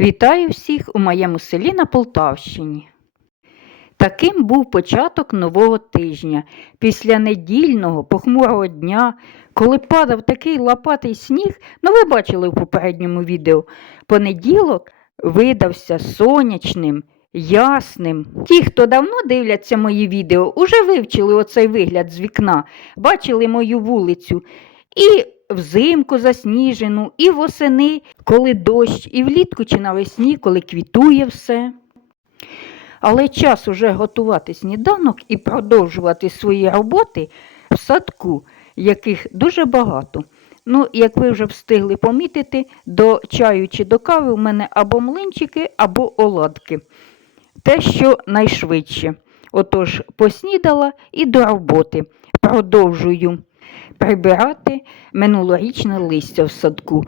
Вітаю всіх у моєму селі на Полтавщині. Таким був початок нового тижня, після недільного похмурого дня, коли падав такий лопатий сніг, ну ви бачили в попередньому відео, понеділок видався сонячним, ясним. Ті, хто давно дивляться мої відео, уже вивчили оцей вигляд з вікна, бачили мою вулицю. І взимку засніжену, і восени, коли дощ, і влітку чи навесні, коли квітує все. Але час уже готувати сніданок і продовжувати свої роботи в садку, яких дуже багато. Ну, як ви вже встигли помітити, до чаю чи до кави в мене або млинчики, або оладки. Те, що найшвидше. Отож, поснідала і до роботи. Продовжую прибирати минулорічне листя в садку.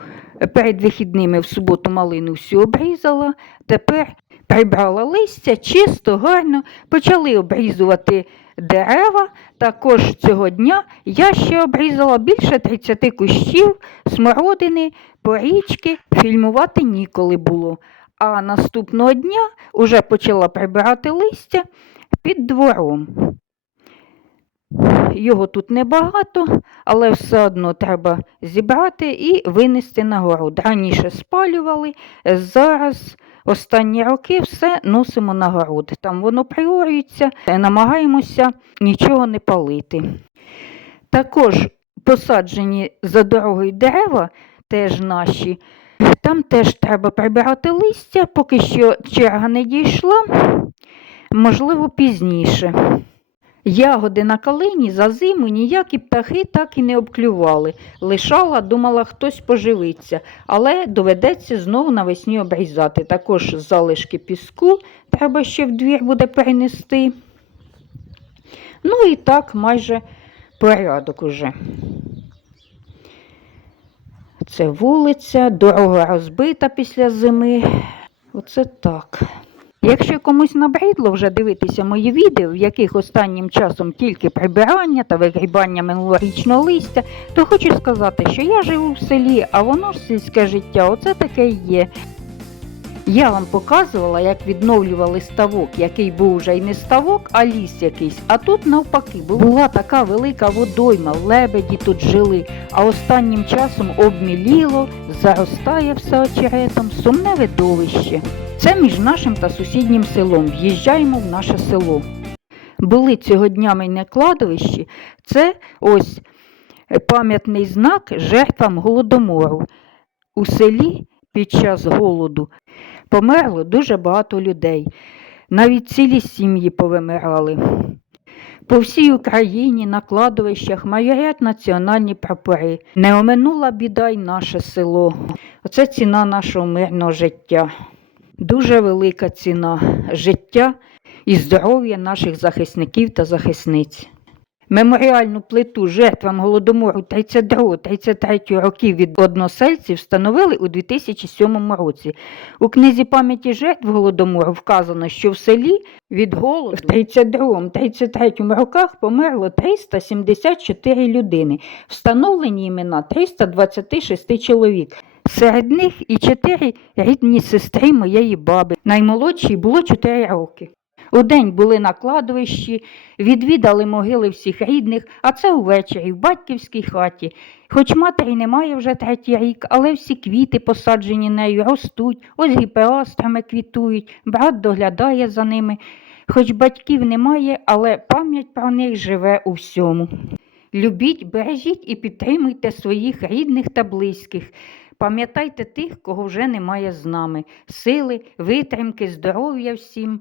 Перед вихідними в суботу малину всю обрізала, тепер прибрала листя чисто, гарно, почали обрізувати дерева. Також цього дня я ще обрізала більше 30 кущів, смородини, порічки, фільмувати ніколи було. А наступного дня вже почала прибирати листя під двором. Його тут небагато, але все одно треба зібрати і винести на город. Раніше спалювали, зараз останні роки все носимо на город. Там воно приорюється, намагаємося нічого не палити. Також посаджені за дорогою дерева, теж наші. Там теж треба прибирати листя, поки що черга не дійшла, можливо, пізніше. Ягоди на калині за зиму ніякі птахи так і не обклювали. Лишала, думала, хтось поживиться, але доведеться знову навесні обрізати. Також залишки піску треба ще в двір буде перенести. Ну і так майже порядок уже. Це вулиця, дорога розбита після зими. Оце так. Якщо комусь набридло вже дивитися мої відео, в яких останнім часом тільки прибирання та вигрібання минулорічного листя, то хочу сказати, що я живу в селі, а воно ж сільське життя, оце таке і є. Я вам показувала, як відновлювали ставок, який був вже й не ставок, а ліс якийсь. А тут навпаки була така велика водойма, лебеді тут жили, а останнім часом обміліло, заростає все очеретом, сумне видовище. Це між нашим та сусіднім селом. В'їжджаємо в наше село. Були цього дня ми на кладовищі. Це ось пам'ятний знак жертвам голодомору. У селі під час голоду померло дуже багато людей. Навіть цілі сім'ї повимирали. По всій Україні на кладовищах майорять національні прапори. Не оминула біда й наше село. Оце ціна нашого мирного життя. Дуже велика ціна життя і здоров'я наших захисників та захисниць. Меморіальну плиту жертвам голодомору 32-33 років від односельців встановили у 2007 році. У книзі пам'яті жертв голодомору вказано, що в селі від голоду в 32-33 роках померло 374 людини. Встановлені імена 326 чоловік. Серед них і чотири рідні сестри моєї баби. Наймолодшій було 4 роки. Удень були на кладовищі, відвідали могили всіх рідних, а це увечері в батьківській хаті. Хоч матері немає вже третій рік, але всі квіти, посаджені нею, ростуть, ось гіпеастрами квітують, брат доглядає за ними. Хоч батьків немає, але пам'ять про них живе у всьому. Любіть, бережіть і підтримуйте своїх рідних та близьких. Пам'ятайте тих, кого вже немає з нами. Сили, витримки, здоров'я всім.